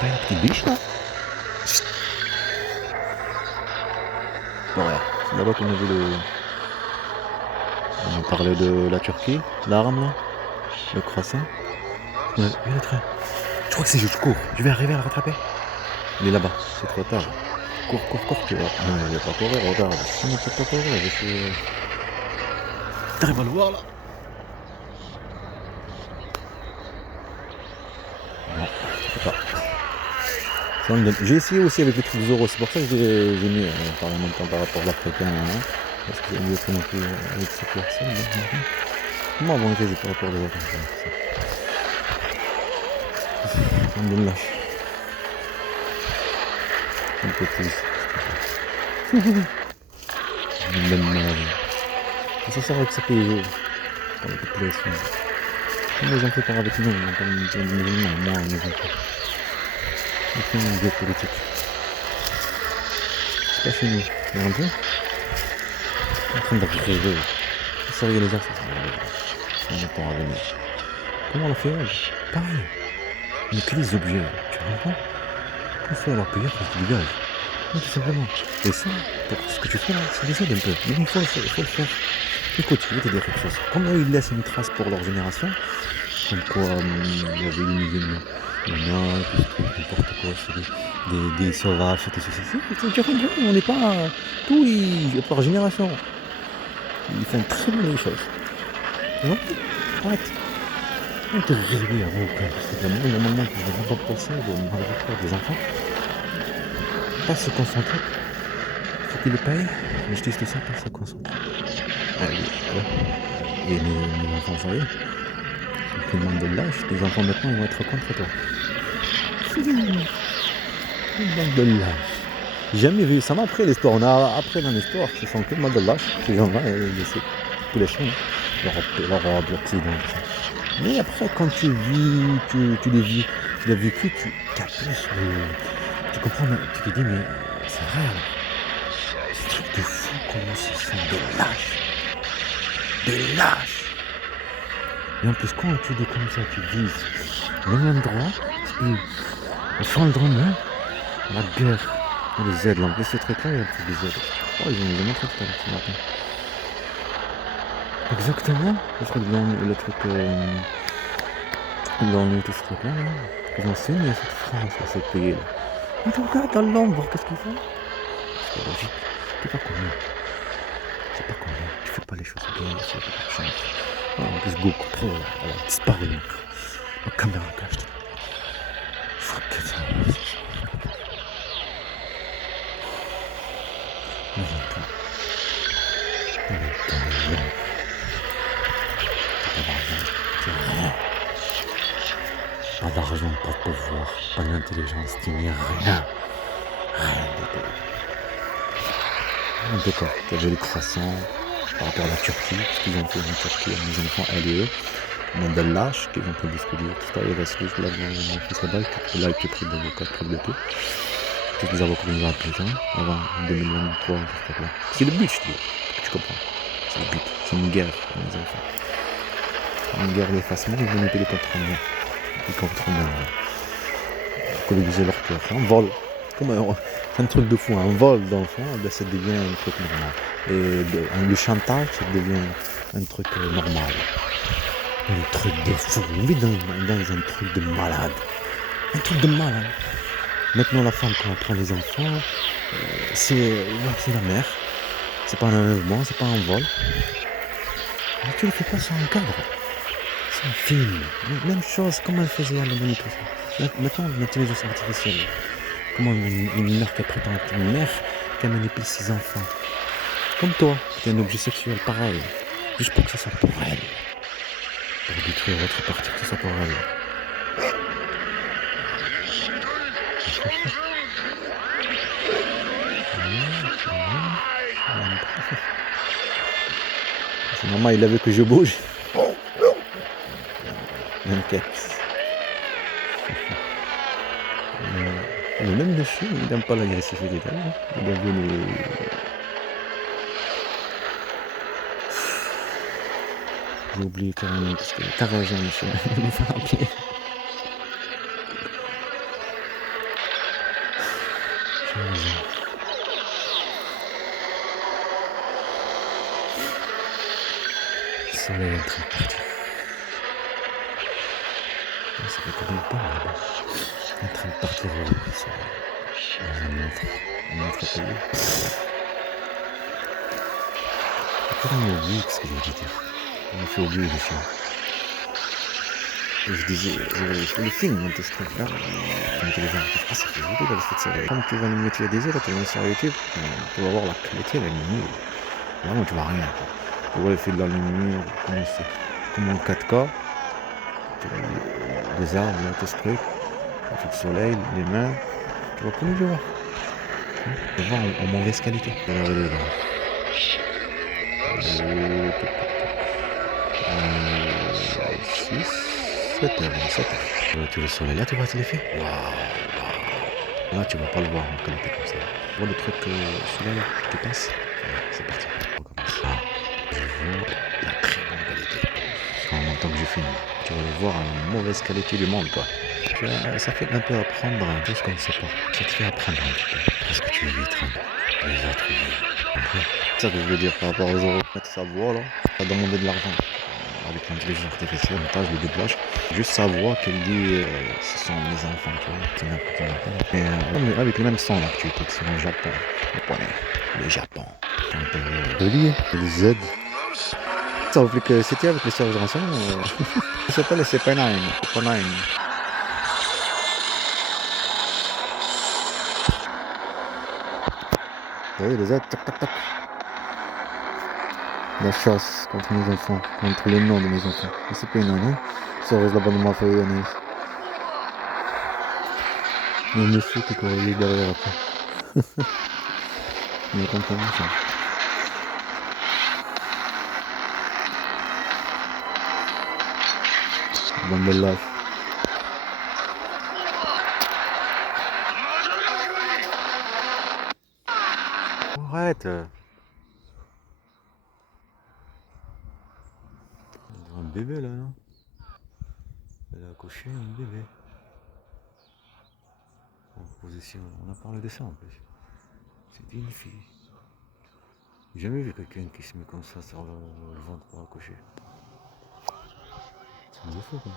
pas une petite biche là? Bon, ouais, c'est là-bas qu'on a vu le. On parlait de la Turquie, l'arme là, le croissant. Ouais, il y a le train. Je crois que c'est juste, je cours. Je vais arriver à le rattraper. Il est là-bas, c'est trop tard. Cours, cours, cours, tu vois. Ah, je vais pas courir, regarde. Comment tu peux pas courir? Je suis. T'arrives à le voir là? Non, je peux pas. J'ai essayé aussi avec les trucs Zoro, c'est pour ça que j'ai mis par en même temps par rapport à l'Africain, hein, parce que j'ai mieux fait non plus avec cette personne. Comment vont les par rapport aux autres? On me lâche. Un peu plus. Même ça sert avec ça que pour la population. Les enfants partent avec nous, comme des musulmans, moi, mes enfants. Aucune idée politique. C'est pas chez nous. Vous un peu en train de rêver. Ça y est, les gens, ça n'a pas à venir. Comment on l'a fait? Pareil. Mais que les objets, tu comprends? Qu'on fait leur payer parce qu'ils dégagent. Non, tout simplement. Et ça, pour ce que tu fais là, ça les aide un peu. Mais il faut le faire. Écoute, je vais te dire quelque chose. Comment ils laissent une trace pour leur génération, comme quoi il y avait une musulmane, il y en a, tout ce truc, n'importe quoi, c'est des sauvages, c'était ceci. Tu comprends, on n'est pas. Tout, par génération. Ils font très bien les choses. Non? Arrête. On te réveille avant aucun. Parce que normalement, tu ne devrais pas penser des enfants. Pas se concentrer. Faut qu'ils le payent. Mais je teste ça, pas se concentrer. Allez, ouais. Et mes enfants, ça y est. Ils te demandent de l'âge. Tes enfants maintenant, ils vont être contre toi. Ils demandent de l'âge. Jamais vu. Ça m'a appris l'histoire. On a appris dans l'histoire. Ce sont que de de l'âge. Ces gens-là, c'est tous les chiens. L'Europe, l'Occident. Mais après, quand tu vis, tu les vis, tu l'as vécu, tu capisses, tu comprends, tu te dis, mais c'est vrai, c'est truc de fou, comment ce sont des lâches. Et en plus, quand tu dis comme ça, tu vises le même endroit, ils font le drame, hein, la guerre, les aides, là, en plus, ce truc-là, il y a plus des aides. Oh, ils ont montré tout à l'heure, ce matin. Exactement, le truc dans tout ce truc-là, ils ont signé cette France, ce pays-là. Mais tu regardes dans l'ombre, voir qu'est-ce qu'ils font. C'est logique. Tu pas connu. C'est pas connu. Tu fais pas les choses bien, c'est pas la chance. En plus, GoPro, elle a disparu. Ma caméra cache. Fuck ça. Pas d'argent, pas de pouvoir, pas d'intelligence, tu n'es rien. Rien du tout. En tout cas, tu avais les croissants par rapport à la Turquie, ce qu'ils ont fait en Turquie à mes enfants, elle et eux. On a de lâches qu'ils ont pris des studios, tout ça, il va suivre là dans mon fils là-bas, et là il te pris d'avocat, truc de tout. Tous les avocats nous ont appris ça, avant 2023, je crois là. C'est le but, je te dis, tu comprends. C'est le but, c'est une guerre, mes enfants. Une guerre d'effacement, ils vont monter les contre-mains. Les contre-mains, coloniser leur cœur, un vol. C'est un truc de fou, un vol d'enfant, ben ça devient un truc normal. Et le chantage, ça devient un truc normal. Un truc de fou, on vit dans un truc de malade. Un truc de malade. Maintenant la femme quand elle prend les enfants, c'est la mère. C'est pas un enlèvement, c'est pas un vol. Mais tu le fais pas sur un cadre. C'est un film. Même chose, comme elle faisait à la manipulation. Maintenant, l'intelligence artificielle. Comment une mère qui prétend être une mère qui manipule ses enfants. Comme toi, qui est un objet sexuel pareil. Juste pour que ça soit pour elle. Pour détruire l'autre partie, que ça soit pour elle. C'est normal, il avait que je bouge. Inquiète. Mais même le chien, il n'aime pas l'agressivité. Il est venu. J'ai oublié carrément, parce que t'as raison, monsieur. Il m'a fait rappeler. Ça fait combien de temps là-bas? En train de partir dans un autre pays. Après, on a oublié ce que j'ai dit. On a fait oublier les films. Et je disais, le film de ce truc-là, quand les gens disent, ah, ça fait beaucoup dans cette série. Quand tu vas le mettre à des heures, tu vas sur YouTube, tu vas voir la qualité, elle est nulle. Vraiment, tu vois rien. Tu vois le fil de la lumière, comment en 4K, les arbres, là, tout ce truc, le soleil, les mains, tu vas pas le voir. Tu vas voir en mauvaise qualité. Regardez là. 6, 7 heures, 7 heures. Tu vois le soleil, là tu vois l'effet. Waouh. Là tu vas pas le voir en qualité comme ça. Tu vois le truc, celui-là là, qui passe. C'est parti. On recommence. Là, je vois la très bonne qualité. En même temps que je filme, tu vas le voir en mauvaise qualité du monde quoi. Ça fait un peu apprendre tout ce qu'on ne sait pas. Ça te fait apprendre un petit peu. Parce que tu évites les autres vies. C'est ça que je veux dire par rapport aux euros. Mettre sa voix là, ça demander de l'argent. Avec l'intelligence artificielle, le montage, le doublage. Juste sa voix qu'elle dit, ce sont mes enfants, tu vois. C'est n'importe quoi. Mais avec le même son là que tu écoutes, c'est le Japon. Le Japon. Joli, le Z. Ça veut dire que c'était avec les sœurs générations. Je sais pas les CP9. CP9. Vous voyez, les Z, tac tac tac. La chasse contre mes enfants, contre les noms de mes enfants. Mais c'est pas une année. Ça reste là-bas de ma famille, année. Mais le monsieur qui corrigé derrière après. Il est content de ça. Bonne belle lâche. Arrête. Un bébé là, non? Elle a accouché un bébé. En position, on a parlé de ça en plus. C'était une fille. J'ai jamais vu quelqu'un qui se met comme ça sur le ventre pour accoucher. C'est un défaut quoi.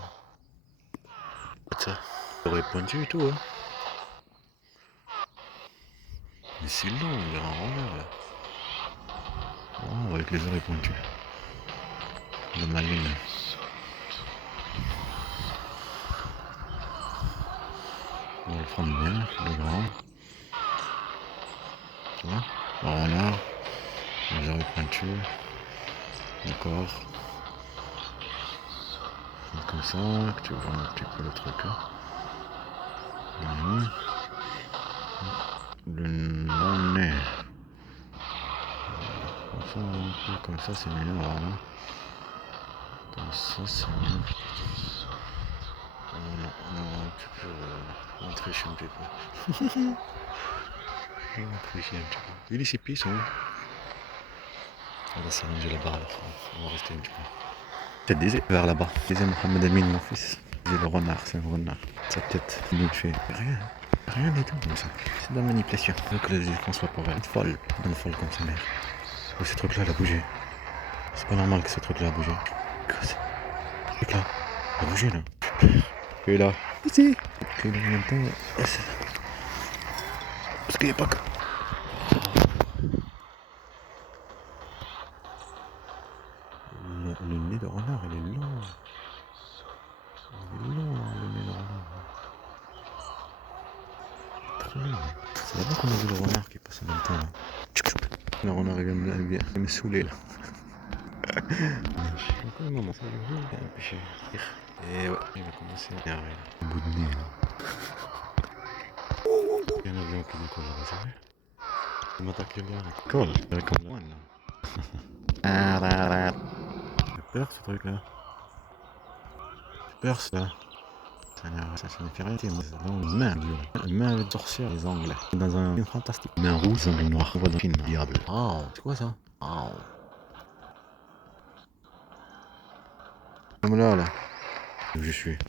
Ça aurait pointu et tout hein. Mais c'est long, il y a un renard là. Oh, avec les oreilles pointues. De ma lune. On va le prendre bien, le grand. Tu vois? Voilà. Les oreilles pointues. D'accord. Comme ça, que tu vois un petit peu le truc. Hein. Le nez. Comme ça c'est mieux. Voilà. Comme ça c'est mieux. Tu peux en tricher un petit peu. On tricher un petit peu. Il est ses pieds sont où? On va s'allonger là-bas alors. On va rester un petit peu. Tête des vers là-bas. Disait Mohamed Amin, mon fils. C'est le renard, c'est un renard. Sa tête, il nous fait rien. Rien du tout comme ça. C'est de la manipulation. Donc les enfants soient pas être folle. Une folle comme sa mère. Oh, ce truc-là, il a bougé. C'est pas normal que ce truc-là a bougé. Quoi c'est? Ce truc-là, il a bougé là. Et là. Ici. Ok, en même temps. Parce qu'il n'y a pas que. Le nez de renard, il est long. Il est long, le nez de renard. Trop long. C'est là-bas qu'on a vu le renard qui passe en même temps là. Le renard il vient me saouler là. Encore un moment, ça va bien empêcher. Et ouais, il va commencer à énerver là. Au bout de nez là. Il y a un avion qui décolle là-bas, c'est vrai? Il m'attaque le gars, il colle. Il est comme la moine là. J'ai peur ce truc là. J'ai peur ça. Ça ne fait rien. Une main avec sorcière, les angles. Dans un film fantastique. Main rouge, angle noir. On voit dans le film. Diable. Oh, c'est quoi ça? Oh. Comme là, où je suis.